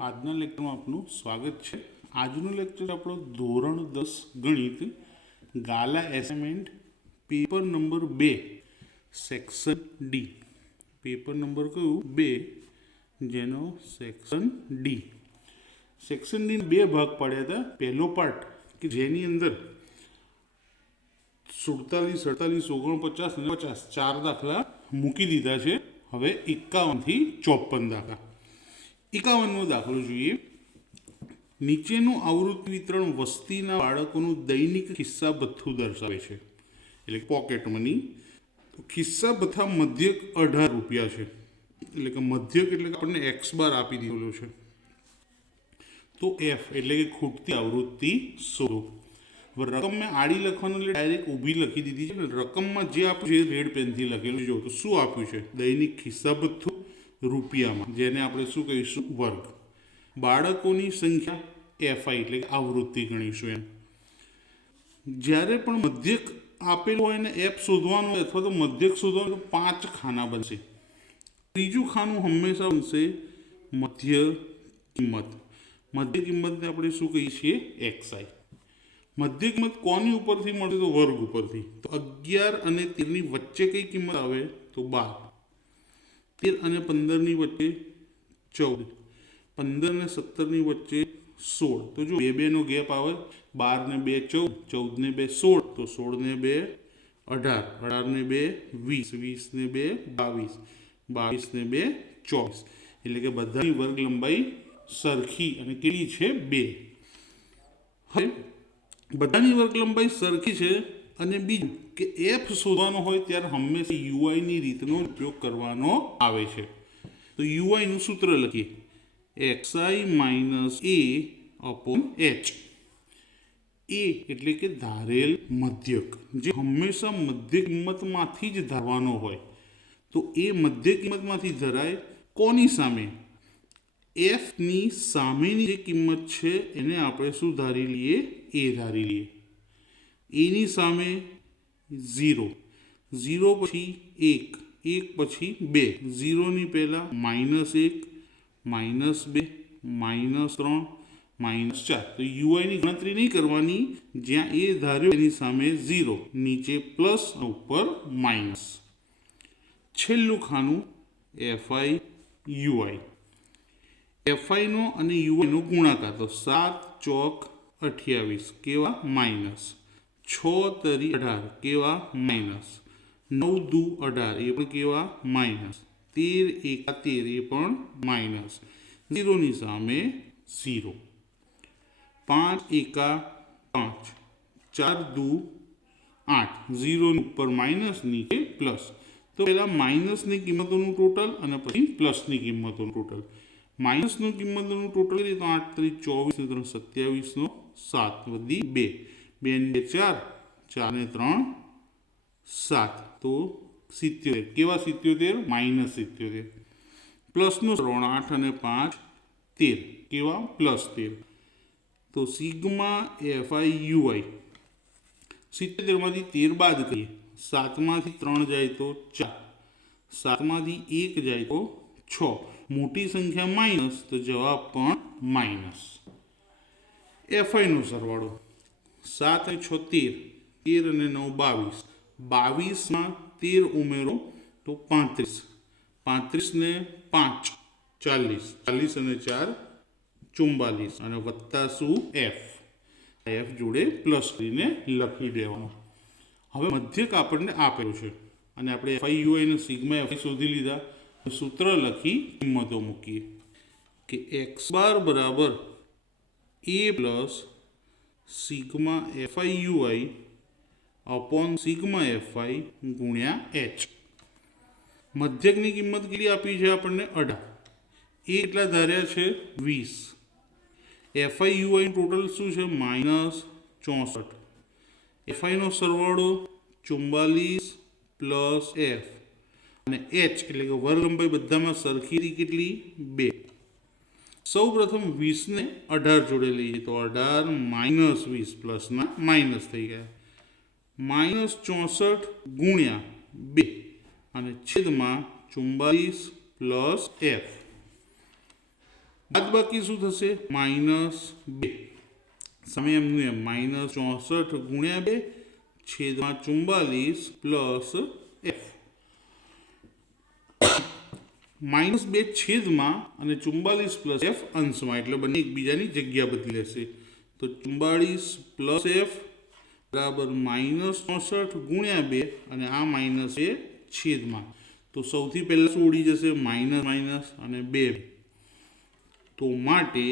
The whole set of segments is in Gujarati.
આજના લેક્ચરમાં આપનું સ્વાગત છે। આજનું લેક્ચર આપણો ધોરણ 10 ગણિત Gala assignment paper number 2 section D. Paper number કયું 2 જેનો સેક્શન ડી। સેક્શન ડી બે ભાગ પડ્યા હતા। પહેલો પાર્ટ કે જેની અંદર 47, 48, 49 અને 50 ચાર દાખલા મૂકી દીધા છે। હવે 51 થી 54 દાખલા। 51મો દાખલો જોઈએ। નીચેનું આવૃત્તિ વિતરણ વસ્તીના બાળકોનું દૈનિક ખિસ્સા ભથ્થું દર્શાવે છે, એટલે પોકેટ મની। તો ખિસ્સા ભથ્થા મધ્યક 18 રૂપિયા છે, એટલે કે મધ્યક એટલે કે આપણને એક્સ બાર આપી દીધેલો છે। તો એફ એટલે કે ખૂટતી આવૃત્તિ શોધો। હવે રકમ મેં આડી લખવાનું એટલે ડાયરેક્ટ ઊભી લખી દીધી છે। રકમમાં જે આપ્યું છે રેડ પેનથી લખેલું જો તો શું આપ્યું છે? દૈનિક ખિસ્સા ભથ્થું રૂપિયામાં, જેને આપણે શું કહીશું? વર્ગ। બાળકોની સંખ્યા એફઆઈ એટલે કે આવૃત્તિ ગણીશું એમ। જ્યારે પણ મધ્યક આપેલું હોય ને એફ શોધવાનું હોય અથવા તો મધ્યક શોધવાનું તો 5 ખાના બનશે। ત્રીજું ખાનું હંમેશા બનશે મધ્ય કિંમત। મધ્ય કિંમતને આપણે શું કહીએ છીએ? એક્સઆઈ। મધ્ય કિંમત કોની ઉપરથી મળશે? તો વર્ગ ઉપરથી। તો 11 અને 13 ની વચ્ચે કઈ કિંમત આવે? તો 12। 13 અને 15 ની વચ્ચે 14, 15 અને 17 ની વચ્ચે 16। તો જો 2 નો ગેપ આવે। 12 ને 2 14, 14 ને 2 16, તો 16 ને 2 18, 18 ને 2 20, 20 ને 2 22, 22 ને 2 24। એટલે કે બધાની વર્ગ લંબાઈ સરખી અને કેટલી છે? 2। હવે બધાની વર્ગ લંબાઈ સરખી છે અને બીજું કે એફ શોધવાનો હોય ત્યારે હંમેશા યુઆઈની રીતનો ઉપયોગ કરવાનો આવે છે। તો યુઆઈનું સૂત્ર લખીએ, એક્સઆઈ માઇનસ એ અપોન એચ। એ એટલે કે ધારેલ મધ્યક, જે હંમેશા મધ્ય કિંમતમાંથી જ ધારવાનો હોય। તો એ મધ્ય કિંમતમાંથી ધરાય કોની સામે? એફની સામેની જે કિંમત છે એને આપણે શું ધારી લઈએ? એ ધારી લઈએ। એની સામે 0, 0 પછી 1, 1 પછી 2, 0 ની પહેલા -1, -2, -3, -4। તો યુઆઈની ગણતરી નહીં કરવાની, જ્યાં એ ધાર્યો એની સામે 0, નીચે પ્લસ, ઉપર માઇનસ। છેલ્લું ખાનું એફઆઈ યુઆઈ। એફઆઈનો અને યુઆઈનો ગુણાકાર, તો 7 ચોક 28 કેવા? માઇનસ। 6 તરી 18 કેવા? માઇનસ। 9 દુ 18 એ પણ કેવા? માઇનસ। 13 એકા 13 એ પણ માઇનસ। 0 ની સામે 0। 5 એકા 5, 4 દુ 8, 0 ની ઉપર માઇનસ, નીચે પ્લસ। તો પહેલા માઇનસની કિંમતોનું ટોટલ અને પછી પ્લસની કિંમતોનું ટોટલ। માઇનસની કિંમતોનું ટોટલ કરીએ તો 8 તરી 24 ને 3 27 નો 7 વધી 2, 2 ને 4, 4 ને 3 7, તો 77 કેવા? 77 માઇનસ 77। પ્લસનો સરવાળો 8 અને 5 13 કેવા? પ્લસ 13। તો સિગ્મા એફઆઈ યુઆઈ 77 માંથી 13 બાદ કરીએ, 7 માંથી 3 જાય તો 4, 7 માંથી 1 જાય તો 6, મોટી સંખ્યા માઇનસ તો જવાબ પણ માઇનસ। એફઆઈનો સરવાળો 7 અને 6 13, 13 અને 9 22, 22માં 13 ઉમેરો તો 35, 35 ને 5 40, 40 અને 4 44, અને વત્તા શું? એફ। એફ જોડે પ્લસ કરીને લખી દેવાનું। હવે મધ્યક આપણને આપેલું છે અને આપણે એફઆઈ યુઆઈ અને સિગ્મા એફઆઈ શોધી લીધા। સૂત્ર લખી કિંમતો મૂકીએ કે એક્સ બાર બરાબર A plus sigma F I U I upon sigma F I ગુણ્યા એચ। મધ્યકની કિંમત કેટલી આપી છે આપણને? 18। એ એટલા ધાર્યા છે 20। એફઆઈ યુઆઈ ટોટલ શું છે? -64। એફઆઈનો સરવાળો 44 પ્લસ એફ અને એચ એટલે કે વર્ગ લંબાઈ બધામાં સરખી કેટલી? 2। સૌ પ્રથમ 20 ને 18 જોડે લઈએ તો 18 માઇનસ 20 પ્લસના માઇનસ થઈ ગયા, -64 ગુણ્યા 2 અને છેદમાં 44 પ્લસ એફ। બાદબાકી શું થશે? -2 સામે એમનું એમ -64 ગુણ્યા 2 છેદમાં 44 પ્લસ f. -2 છેદમાં અને 44 પ્લસ f અંશમાં, એટલે બંને એકબીજાની જગ્યા બદલી લેશે. તો 44 પ્લસ f બરાબર -64 ગુણ્યા 2 અને આ માઇનસ એ છેદમાં. તો સૌથી પહેલાં શું ઉડી જશે? માઇનસ અને 2. તો માટે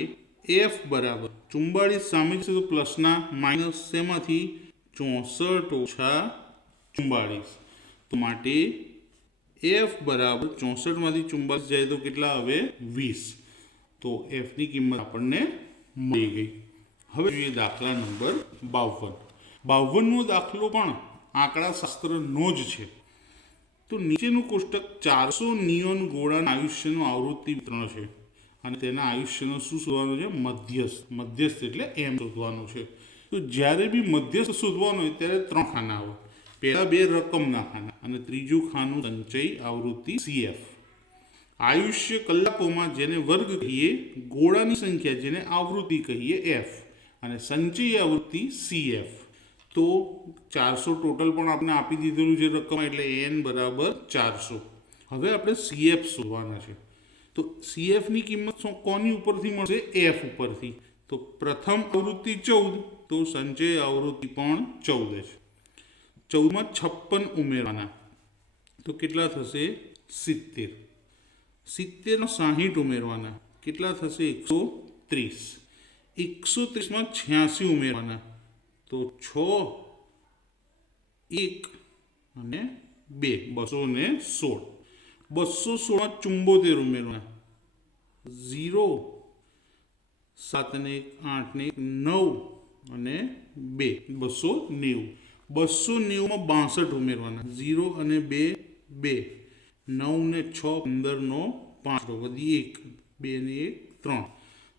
f બરાબર 44 સામે છે તો પ્લસના માઇનસ શેમાંથી? 64 ઓછા 44. તો માટે f બરાબર 64માંથી 44 જાય તો કેટલા આવે? 20. તો f ની કિંમત આપણને મળી ગઈ. હવે જોઈએ દાખલા નંબર 52. 52નો દાખલો પણ આંકડાશાસ્ત્રનો જ છે. તો નીચેનું કોષ્ટક 400 નિયોન ગોળાના આયુષ્યનું આવૃત્તિ વિતરણ છે અને તેના આયુષ્યનો શું શોધવાનું છે? મધ્યસ્થ એટલે એમ શોધવાનું છે. તો જ્યારે બી મધ્યસ્થ શોધવાનું હોય ત્યારે 3 ખાના આવે. પહેલા 2 રકમના ખાના અને ત્રીજું ખાનું સંચય આવૃત્તિ CF. આયુષ્ય કલાકોમાં જેને વર્ગ કહીએ, ગોળાની સંખ્યા જેને આવૃત્તિ કહીએ F, અને સંચય આવૃત્તિ CF. તો 400 ટોટલ પણ આપણે આપી દીધેલું છે રકમ, એટલે n બરાબર 400. હવે આપણે CF શોધવાના છે. તો CF ની કિંમત કોની ઉપરથી મળશે? F ઉપરથી. તો પ્રથમ આવૃત્તિ 14, તો સંચય આવૃત્તિ પણ 14 છે. 14માં 56 ઉમેરવાના, તો કેટલા થશે? 70. 70માં 60 ઉમેરવાના, કેટલા થશે? 130. 130માં 86 ઉમેરવાના, તો 6, 1 અને 2, 216. 216માં 74 ઉમેરવાના, 0, 7 ને 1, 8 ને 1, 9 અને 2, 290. 290માં 62 ઉમેરવાના, 0 અને 2, 2, 9 ને 6, 15 નો 5 વધી 1, 2 ને 1, 3.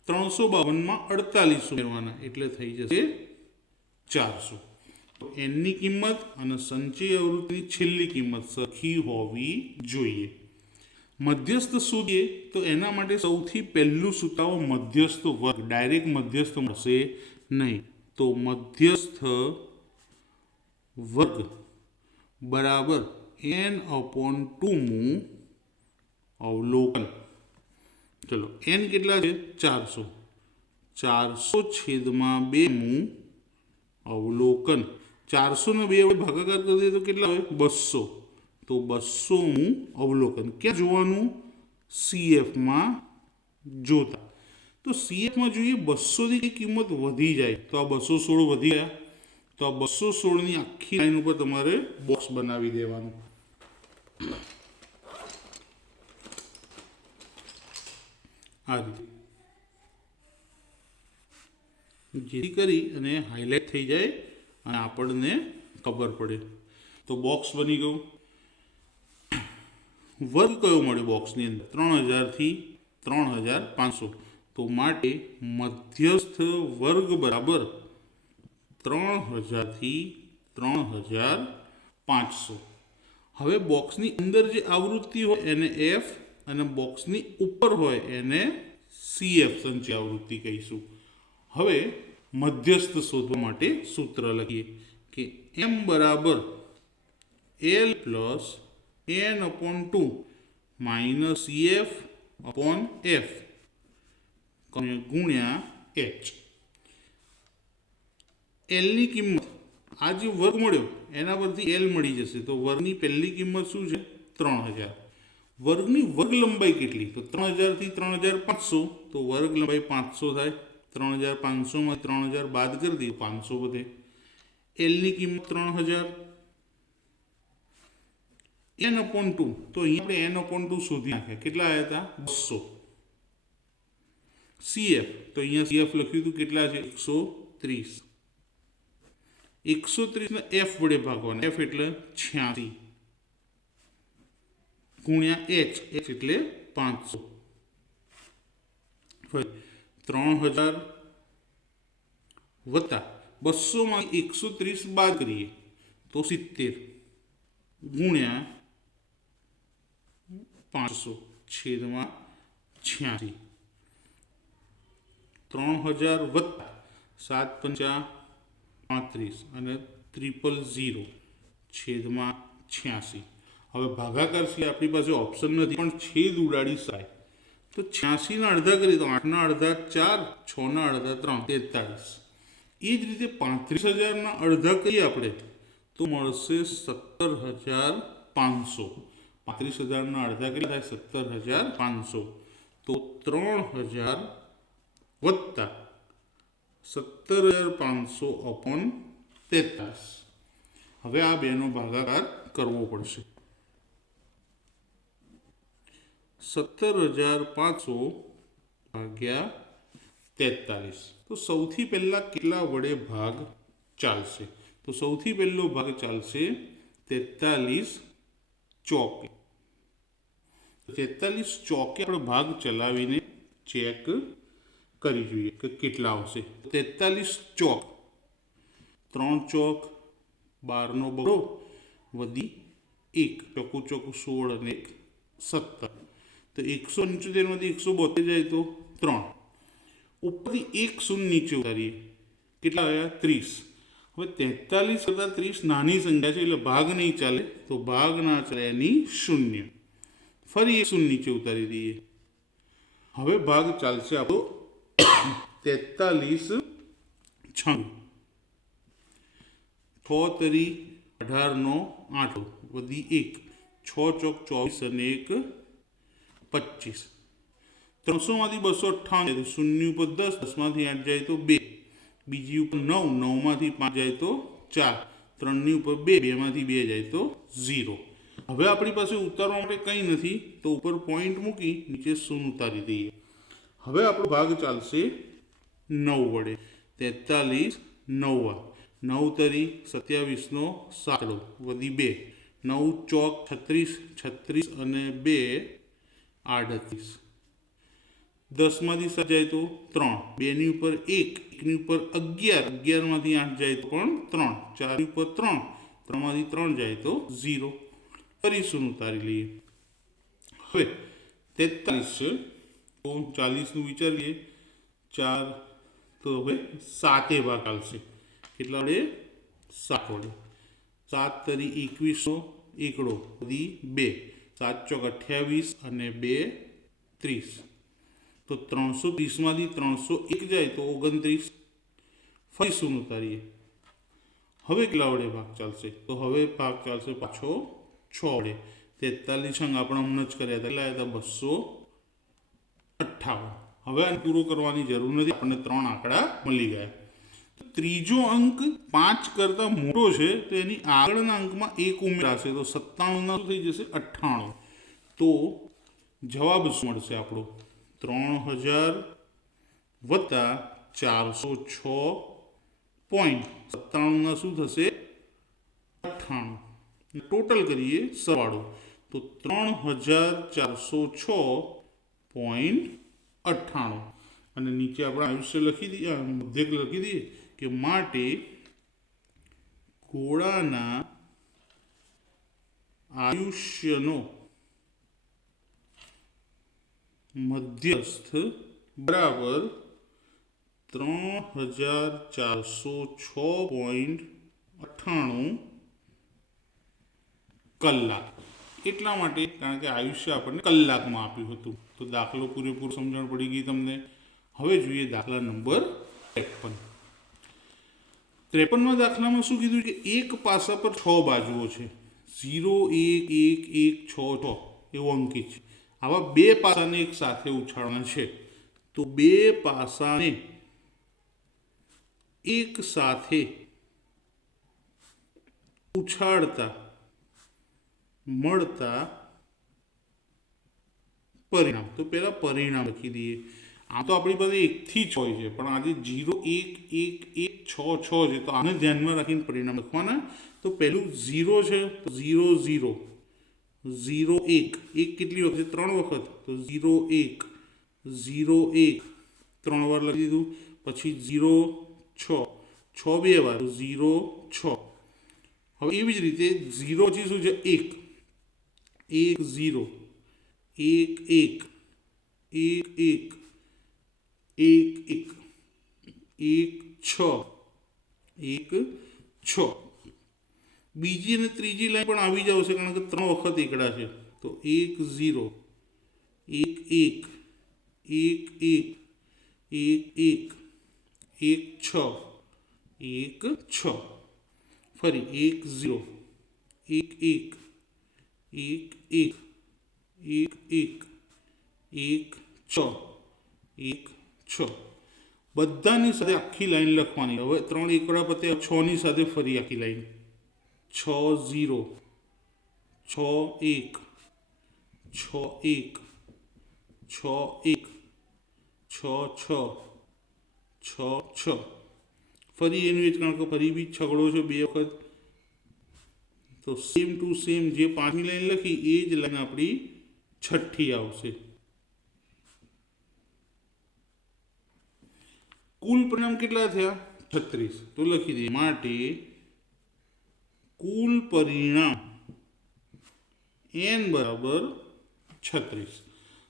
352માં 48 ઉમેરવાના, એટલે થઈ જશે 400. તો n ની કિંમત અને સંચય આવૃત્તિની છેલ્લી કિંમત સરખી હોવી જોઈએ. મધ્યસ્થ શોધીએ તો એના માટે સૌથી પહેલું સૂત્ર મધ્યસ્થ વર્ગ. ડાયરેક્ટ મધ્યસ્થ મળશે નહીં. તો મધ્યસ્થ વર્ગ બરાબર n/2 મું અવલોકન. ચલો n કેટલા છે? 400. 400 છેદમાં 2 મું અવલોકન. 400 ને 2 વડે ભાગાકાર કરી દઈએ તો કેટલા હોય? 200. તો 200 મું અવલોકન. ક્યાં જોવાનું? CFમાં જોતા. તો CFમાં જોઈએ 200 ની કિંમત વધી જાય તો આ 216 વધી ગયા. તો આ 216ની આખી લાઈન ઉપર તમારે બોક્સ બનાવી દેવાનું. આ રીતે, જેથી કરી અને હાઇલાઇટ થઈ જાય અને આપણને ખબર પડે. તો બોક્સ બની ગયું. વર્ગ કયો મળ્યો બોક્સની અંદર? 3000 થી 3500. તો માટે મધ્યસ્થ વર્ગ બરાબર 3000 થી 3500. હવે બોક્સની અંદર જે આવૃત્તિ હોય એને F અને બોક્સની ઉપર હોય એને CF સંચય આવૃત્તિ કહીશું. હવે મધ્યસ્થ શોધવા માટે સૂત્ર લખીએ કે m બરાબર L plus n/2 minus CF upon F ગુણ્યા H. L ની કિંમત, આ જે વર્ગ મળ્યો એના પરથી L મળી જશે. તો વર્ગની પહેલી કિંમત શું છે? 3000. વર્ગની વર્ગ લંબાઈ કેટલી? તો 3000 થી 3500. તો વર્ગ લંબાઈ 500 થાય. 3500માં 3000 બાદ કરી દઈએ 500 વધે. L ની કિંમત 3000. n/2, તો અહીંયા આપણે n/2 શોધી નાખ્યા. કેટલા આવ્યા હતા? 200. CF, તો અહીંયા CF લખ્યું હતું કેટલા છે? 130. 130 ને F વડે ભાગવાના. F એટલે 86 ગુણ્યા H એટલે 500. 3000 વત્તા 200માં 130 બાદ કરીએ તો 70 ગુણ્યા 500 છેદમાં 86. 3000 વત્તા 7 પંચા 35 અને 000 છેદમાં 86. હવે ભાગાકાર સિવાય આપણી પાસે ઓપ્શન નથી, પણ છેદ ઉડાડી શકાય. તો 86 અડધા કરીએ તો 8 અડધા 4, 6 અડધા 3, 43. એ જ રીતે 35,000 અડધા કરીએ આપણે તો મળશે 17,500. 35,000 અડધા કેટલા થાય? 17,500. તો 3000 વત્તા 17,500 અપોન 43. હવે આ બેનો ભાગાકાર કરવો પડશે. 17,500 ભાગ્યા 43. તો સૌથી પહેલા કેટલા વડે ભાગ ચાલશે? તો સૌથી પહેલો ભાગ ચાલશે 43 ચોકે. 43 ચોકે આપણે ભાગ ચલાવીને ચેક કરી જોઈએ કે કેટલા આવશે. 43 ચોક 3 ચોક 12 નો બગડો વધી 1 ચોકું ચોકું 16 અને 1 17. તો 175 માંથી 172 જાય તો 3. ઉપરથી 1 શૂન્ય નીચે ઉતારીએ કેટલા આવ્યા? 30. હવે 43 કરતાં 30 નાની સંખ્યા છે એટલે ભાગ નહીં ચાલે, તો ભાગ ના ચાલે એની 0. ફરી 1 શૂન્ય નીચે ઉતારી દઈએ. હવે ભાગ ચાલશે આપણો 43 6 તરી 18 નો 8 વધી 1 6 ચોક 24 અને 1 25. 300 માંથી 258 તો 0 ઉપર 10, 10 માંથી 8 જાય તો 2, બીજી ઉપર 9, 9 માંથી 5 જાય તો 4, 3 ની ઉપર 2, 2 માંથી 2 જાય તો 0. હવે આપણી પાસે ઉતારવા માટે કંઈ નથી, તો ઉપર પોઈન્ટ મૂકી નીચે 0 ઉતારી દઈએ. હવે આપણો ભાગ ચાલશે 9 વડે. 43 9 9 તરી 27 નો 7 વધી 2, 9 ચોક 36, 36 અને 2 38. 10 માંથી 7 જાય તો 3, 2 ની ઉપર 1, 1 ની ઉપર 11, 11 માંથી 8 જાય તો પણ 3, 4 ની ઉપર 3, 3 માંથી 3 જાય તો 0. ફરી 0 ઉતારી લઈએ. હવે 43 તો 40 નું વિચારીએ 4, તો હવે 7 ભાગ આવશે. કેટલા વડે? 7 વડે. 7 તરી 21 એકડો વધી 2, 7 ચોક 28 અને 2 30. તો 330 માંથી 301 જાય તો 29. ફરી 0 ઉતારીએ. હવે કેટલા વડે ભાગ ચાલશે? તો હવે ભાગ ચાલશે પાછો 6 વડે. 43 અંક આપણે હમણાં જ કર્યા હતા, કેટલા હતા? 258. હવે આ પૂરો કરવાની જરૂર નથી, આપણને 3 આંકડા મળી ગયા. ત્રીજો અંક 5 કરતાં મોટો છે તો એની આગળના અંકમાં 1 ઉમેરાશે તો 97 ના થઈ જશે 98. તો જવાબ શું મળશે આપણો? 3000 વત્તા 406.97 ના શું થશે? 98. ટોટલ કરીએ સરવાળો તો 3406.98. અને નીચે આપણે આયુષ્ય લખી દઈએ, મધ્યક લખી દઈએ કે માટે ઘોડાના આયુષ્યનો મધ્યસ્થ બરાબર 3406.98 કલાક. એટલા માટે કારણ કે આયુષ્ય આપણને કલાકમાં આપ્યું હતું. તો દાખલો પૂરેપૂરો સમજણ પડી ગઈ તમને. હવે જોઈએ દાખલા નંબર 53. 53માં દાખલામાં શું કીધું કે એક પાસા પર 6 બાજુઓ છે. 0 1 1 1 6 6 એવું અંકિત છે. આવા 2 પાસાને એક સાથે ઉછાળવાના છે. તો 2 પાસાને એક સાથે ઉછાળતા મળતા પરિણામ. તો પહેલા પરિણામ લખી દઈએ. આમ તો આપણી પાસે 1 થી 6 છે, પણ આજે 0 1 1 1 6 6 છે, તો આને ધ્યાનમાં રાખીને પરિણામ લખવાના. તો પહેલું 0 છે તો 0 0 0 1 1 કેટલી વખત? 3 વખત. તો 0 1 0 1 3 વાર લખી દીધું. પછી 0 6 6 2 વાર, 0 6. હવે એવી જ રીતે 0 પછી શું છે? 1 1 0 1 1 1 1 1 1 1 6 1 6 બીજી અને ત્રીજી લાઈન પણ આવી જશે કારણ કે 3 વખત એકડા છે તો 1 0 1 1 1 1 1 1 1 6 1 6 ફરી 1 0 1 1 1 1 1 1 1 6 1 6 બધાની સાથે આખી લાઈન લખવાની. હવે 3 એકડા પતે 6 ની સાથે ફરી આખી લાઈન 6 0 6 1 6 1 6 1 6 6 6 6 ફરી એનું એ જ કારણ કે ફરી બી છગડો છે 2 વખત તો સેમ ટુ સેમ જે 5મી લાઈન લખી એ જ લાઈન આપણી છઠ્ઠી આવશે. કુલ પરિણામ કેટલા થયા 36 તો લખી દઈએ માટે કુલ પરિણામ n બરાબર 36.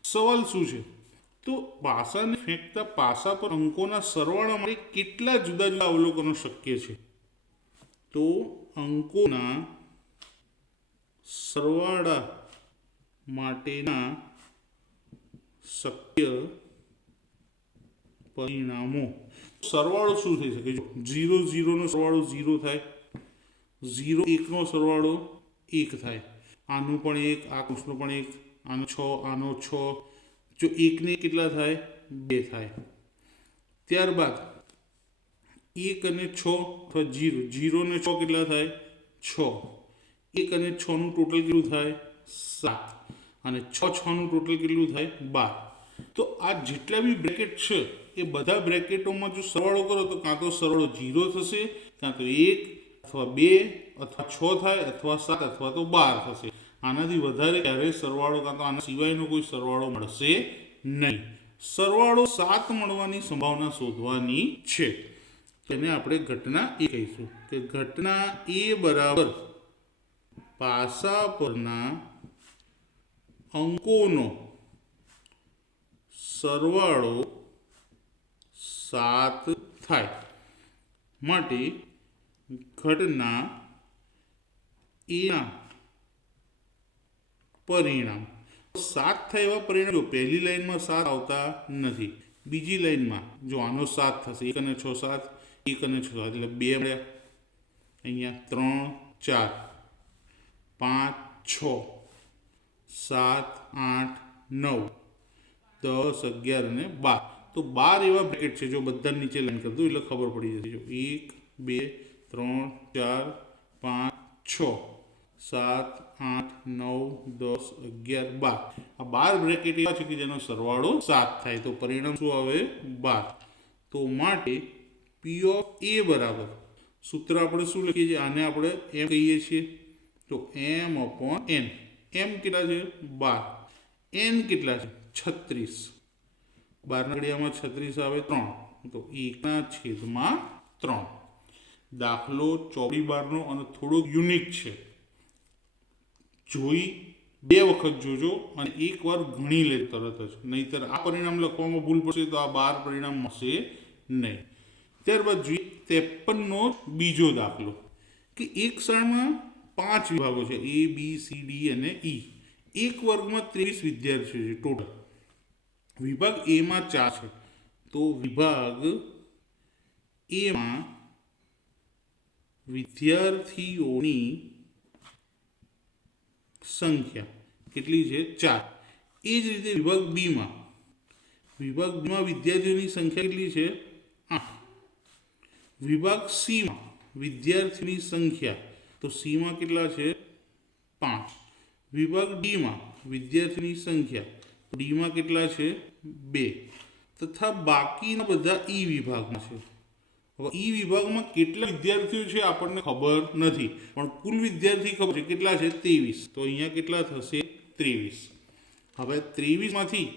સવાલ શું છે તો પાસાને ફેંકતા પાસા પર અંકોના સરવાળા માટે કેટલા જુદા જુદા અવલોકનો શક્ય છે તો અંકોના સરવાળા માટેના શક્ય પરિણામો. સરવાળો શું થઈ શકે જો 0 0 નો સરવાળો 0 થાય 0 1 નો સરવાળો 1 થાય આનું પણ 1 આ કૌંસનો પણ 1 આનો 6 આનો 6 જો 1 ને કેટલા થાય 2 થાય. ત્યારબાદ 1 અને 6 અથવા 0 0 ને 6 કેટલા થાય 6 1 અને 6 નું ટોટલ કેટલું થાય 7 અને 6 6 નું ટોટલ કેટલું થાય 12. તો આ જેટલા બી બ્રેકેટ છે એ બધા બ્રેકેટોમાં જો સરવાળો કરો તો કાં તો સરવાળો 0 થશે કાં તો 1 અથવા 2 અથવા 6 થાય અથવા 7 અથવા તો 12 થશે. આનાથી વધારે ક્યારેય સરવાળો કાં તો આના સિવાયનો કોઈ સરવાળો મળશે નહીં. સરવાળો 7 મળવાની સંભાવના શોધવાની છે. તેને આપણે ઘટના એ કહીશું કે ઘટના એ બરાબર પાસા પરના અંકોનો સરવાળો 7 થાય માટે ઘટના એના પરિણામ 7 થાય એવા પરિણામ જો પહેલી લાઈનમાં 7 આવતા નથી બીજી લાઈનમાં જો આનો 7 થશે 1 અને 6 7 1 અને 6 એટલે 2 મળ્યા અહીંયા 3 4 5 6 7 8 9 10 11 અને 12 તો 12 એવા બ્રેકેટ છે જો બધા નીચે લાઈન કરી દો એટલે ખબર પડી જશે જો 1 2 3 4 5 6 7 8 9 10 11 12 આ 12 બ્રેકેટ એવા છે કે જેનો સરવાળો 7 થાય તો પરિણામ શું આવે 12. તો માટે P ઓફ A બરાબર સૂત્ર આપણે શું લખીએ છીએ આને આપણે m કહીએ છીએ તો m upon n. m કેટલા છે 12 n કેટલા છે 36 12 ના ઘડિયામાં 36 આવે 3 તો 1/3. દાખલો 24/12 અને થોડોક યુનિક છે જોઈ 2 વખત જોજો અને એકવાર ગણી લે તરત જ નહીતર આ પરિણામ લખવામાં ભૂલ પડશે તો આ 12 પરિણામ મળશે નહીં. ત્યારબાદ જોઈએ 53 નો બીજો દાખલો કે એક શાળામાં 5 વિભાગો છે A B C D અને E. એક વર્ગમાં 23 વિદ્યાર્થીઓ છે ટોટલ. વિભાગ A માં 4 છે તો વિભાગ A માં વિદ્યાર્થીઓની સંખ્યા કેટલી છે 4. એ જ રીતે વિભાગ B માં વિદ્યાર્થીઓની સંખ્યા કેટલી છે 8. વિભાગ C માં વિદ્યાર્થીઓની સંખ્યા તો C માં કેટલા છે 5. વિભાગ D માં વિદ્યાર્થીઓની સંખ્યા તો D માં કેટલા છે 2 તથા બાકીના બધા E વિભાગમાં છે. હવે E વિભાગમાં કેટલા વિદ્યાર્થીઓ છે આપણને ખબર નથી પણ કુલ વિદ્યાર્થી ખબર છે કેટલા છે 23 તો અહીંયા કેટલા થશે 23. હવે 23 માંથી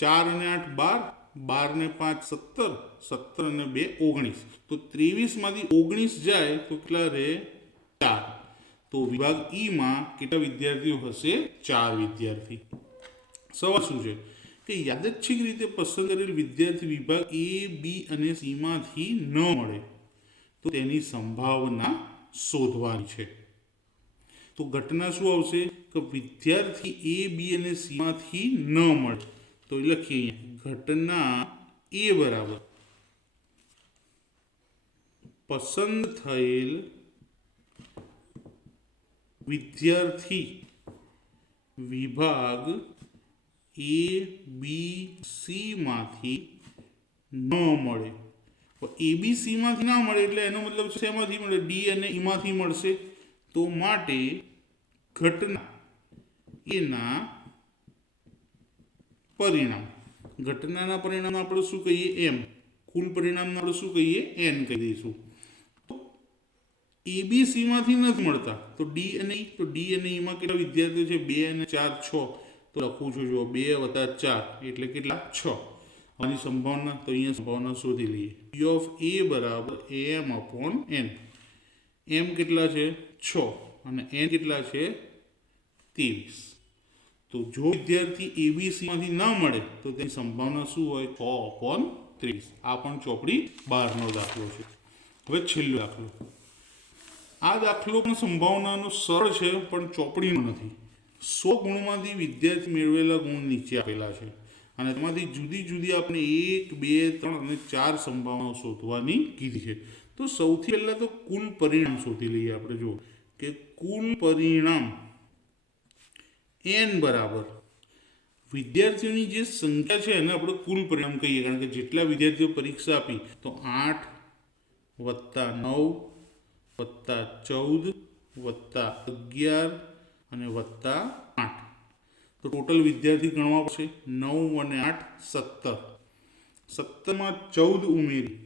4 અને 8 12 12 ને 5 17 17 અને 2 19 તો 23 માંથી 19 જાય તો કેટલા રહે 4. તો વિભાગ E માં કેટલા વિદ્યાર્થીઓ હશે 4 વિદ્યાર્થી. સવાલ શું છે કે યાદચ્છિક રીતે પસંદ કરેલ વિદ્યાર્થી વિભાગ એ બી અને સીમાંથી ન મળે તો તેની સંભાવના શોધવાની છે. તો ઘટના શું આવશે કે વિદ્યાર્થી એ બી અને સીમાંથી ન મળે તો એ લખીએ અહીંયા ઘટના એ બરાબર પસંદ થયેલ વિદ્યાર્થી વિભાગ એ બી સીમાંથી ન મળે. એ બી સીમાંથી ના મળે એટલે એનો મતલબ શેમાંથી મળે? ડી અને ઈમાંથી મળશે. તો માટે ઘટના એના પરિણામ, ઘટનાના પરિણામ આપણે શું કહીએ? એમ. કુલ પરિણામને આપણે શું કહીએ? એન કહી દઈશું. એ બી સીમાંથી નથી મળતા તો ડી અને ઈ, તો ડી અને ઈમાં કેટલા વિદ્યાર્થીઓ છે? 2 અને 4 6. તો લખું છું જો 2 + 4 એટલે કેટલા? 6. આની સંભાવના તો અહીંયા સંભાવના શોધી લઈએ. P of A બરાબર m/n. m કેટલા છે? 6 અને n કેટલા છે? 23. તો જો વિદ્યાર્થી એબીસીમાંથી ન મળે તો તેની સંભાવના શું હોય? 6/23. આ પણ ચોપડી 12નો દાખલો છે. હવે છેલ્લો દાખલો. આ દાખલો પણ સંભાવનાનો સરળ છે પણ ચોપડીનો નથી. 100 ગુણમાંથી વિદ્યાર્થી મેળવેલા ગુણ નીચે આપેલા છે અને તેમાંથી જુદી જુદી આપણે 1 2 3 અને 4 સંભાવનાઓ શોધવાની કીધી છે. તો સૌથી પહેલાં તો કુલ પરિણામ શોધી લઈએ આપણે. જુઓ કે કુલ પરિણામ n બરાબર વિદ્યાર્થીઓની જે સંખ્યા છે એને આપણે કુલ પરિણામ કહીએ, કારણ કે જેટલા વિદ્યાર્થીઓ પરીક્ષા આપી તો 8 + 9 + 14 + 11 અને +8. તો ટોટલ વિદ્યાર્થી ગણવા પડશે. 9 અને 8 17. 17માં 14 ઉમેરી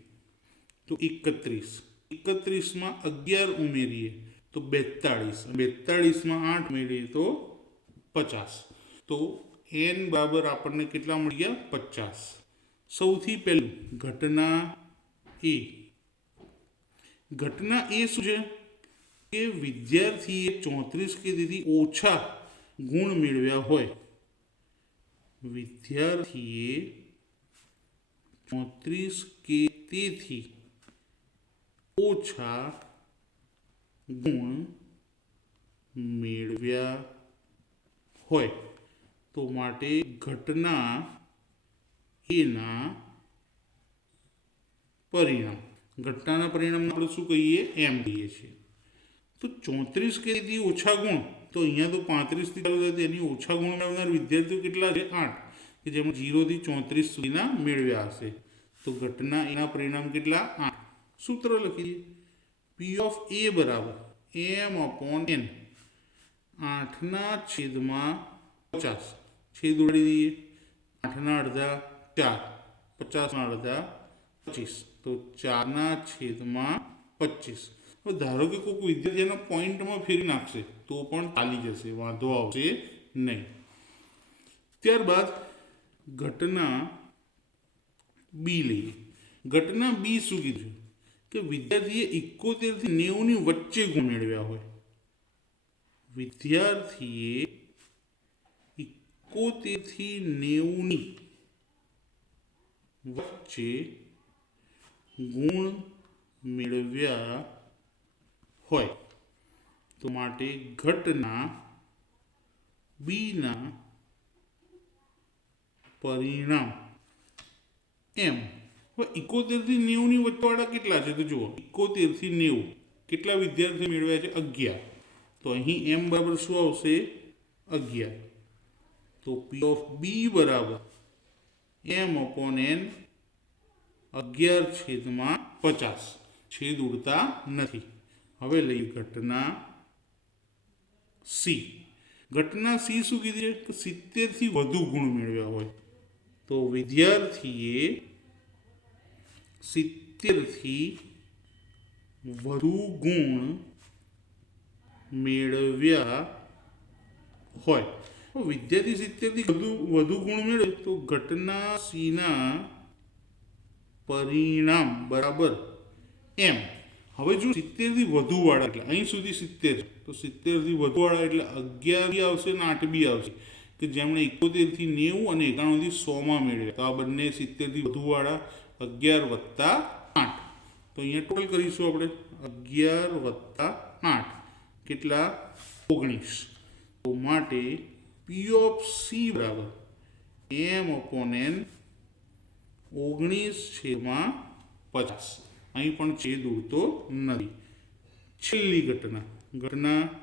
તો 31. 31માં 11 ઉમેરીએ તો 42. 42માં 8 ઉમેરીએ તો 50. તો n બરાબર આપણને કેટલા મળી ગયા? 50. સૌથી પહેલું ઘટના એ. ઘટના એ શું છે કે વિદ્યાર્થીએ 34 કે તેથી ઓછા ગુણ મેળવ્યા હોય. વિદ્યાર્થીએ 34 કે તેથી ઓછા ગુણ મેળવ્યા હોય તો માટે ઘટના એના પરિણામ. ઘટનાના પરિણામને આપણે શું કહીએ? એમ કહીએ છીએ. તો 34 કે તેથી ઓછા ગુણ, તો અહીંયા તો 35થી ચાલુ થાય એની ઓછા ગુણ મેળવનાર વિદ્યાર્થીઓ કેટલા છે? 8, કે જેમાં 0 થી 34 સુધીના મેળવ્યા હશે. તો ઘટના એના પરિણામ કેટલા? 8. સૂત્ર લખી દઈએ. P of A બરાબર m/n. 8/50. છેદ ઉડાડી દઈએ. 8/2 4, 50/2 25. તો 4/25. હવે ધારો કે કોઈક વિદ્યાર્થીના પોઈન્ટમાં ફેરવી નાખશે તો પણ ચાલી જશે, વાંધો આવશે નહીં. ત્યારબાદ ઘટના બી લઈએ. ઘટના બી શું કીધું કે વિદ્યાર્થીએ 71 થી 90ની વચ્ચે ગુણ મેળવ્યા હોય. વિદ્યાર્થીએ 71 થી 90ની વચ્ચે ગુણ મેળવ્યા હોય તો માટે ઘટના બીના પરિણામ એમ. હવે 71 થી 90ની વચ્ચેવાળા કેટલા છે? તો જુઓ 71 થી 90 કેટલા વિદ્યાર્થીઓ મેળવ્યા છે? 11. તો અહીં એમ બરાબર શું આવશે? 11. તો P of B બરાબર m/n 11/50. છેદ ઉડતા નથી. હવે લઈ ઘટના સી. ઘટના સી શું કીધી છે કે 70 થી વધુ ગુણ મેળવ્યા હોય. તો વિદ્યાર્થીએ 70 થી વધુ ગુણ મેળવ્યા હોય. વિદ્યાર્થી 70 થી વધુ ગુણ મેળવે તો ઘટના સીના પરિણામ બરાબર એમ. હવે જો 70 થી વધુ વાળા એટલે અહીં સુધી 70 તો 70 થી વધુ વાળા એટલે 11 બી આવશે ને 8 બી આવશે. કે જેમણે 71 થી 90 અને 91 થી 100 મેળવ્યા. તો આ બંને 70 થી વધુવાળા 11 વત્તા 8. તો અહીંયા ટોટલ કરીશું આપણે 11 વત્તા 8 કેટલા 19. તો માટે P ઓફ C બરાબર m/n 19/50. અહીં પણ છેદ ઉડતો નથી. છેલ્લી ઘટના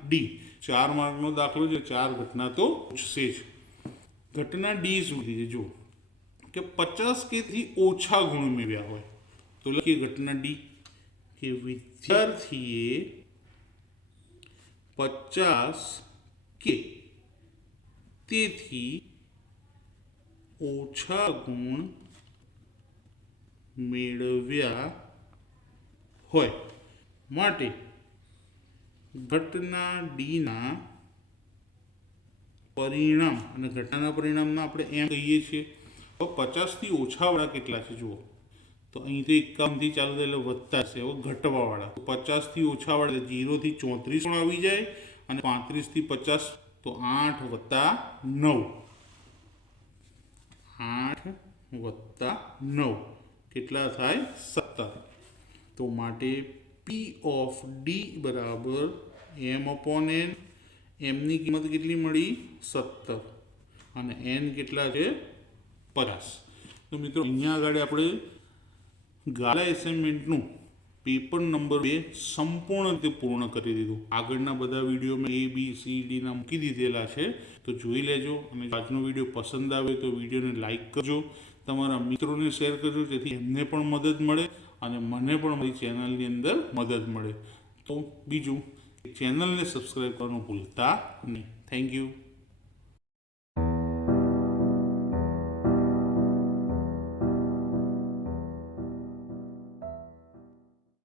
ડી. 4 માર્કનો દાખલો છે, 4 ઘટના તો પૂછશે જ. ઘટના ડી સુધી છે, જો કે 50 કે થી ઓછા ગુણ મેળવ્યા હોય તો લખીએ ઘટના ડી કે વિદ્યાર્થીએ 50 કે તેથી ઓછા ગુણ મેળવ્યા હોય માટે ઘટના ડીના પરિણામ, અને ઘટનાના પરિણામને આપણે એમ કહીએ છીએ. હવે 50 થી ઓછાવાળા કેટલા છે જુઓ, તો અહીંથી 51 થી ચાલુ થાય એટલે વધતા છે. હવે ઘટવાવાળા 50 થી ઓછાવાળા 0 થી 34 પણ આવી જાય, અને 35 થી 50 તો 8 વત્તા 9. 8 વત્તા 9 કેટલા થાય 17. તો માટે P ઓફ ડી બરાબર m/n. એમની કિંમત કેટલી મળી 17 અને n કેટલા છે 50. તો મિત્રો અહીંયા આગળ આપણે ગાલા એસાઇનમેન્ટનું પેપર નંબર 2 સંપૂર્ણ રીતે પૂર્ણ કરી દીધું. આગળના બધા વિડીયો મેં ABCD ના મૂકી દીધેલા છે, તો જોઈ લેજો. અને આજનો વિડીયો પસંદ આવે તો વિડીયોને લાઈક કરજો, તમારા મિત્રોને શેર કરજો, જેથી એમને પણ મદદ મળે અને મને પણ મારી ચેનલની અંદર મદદ મળે. તો બીજું, ચેનલને સબસ્ક્રાઈબ કરવાનું ભૂલતા નહીં. Thank you.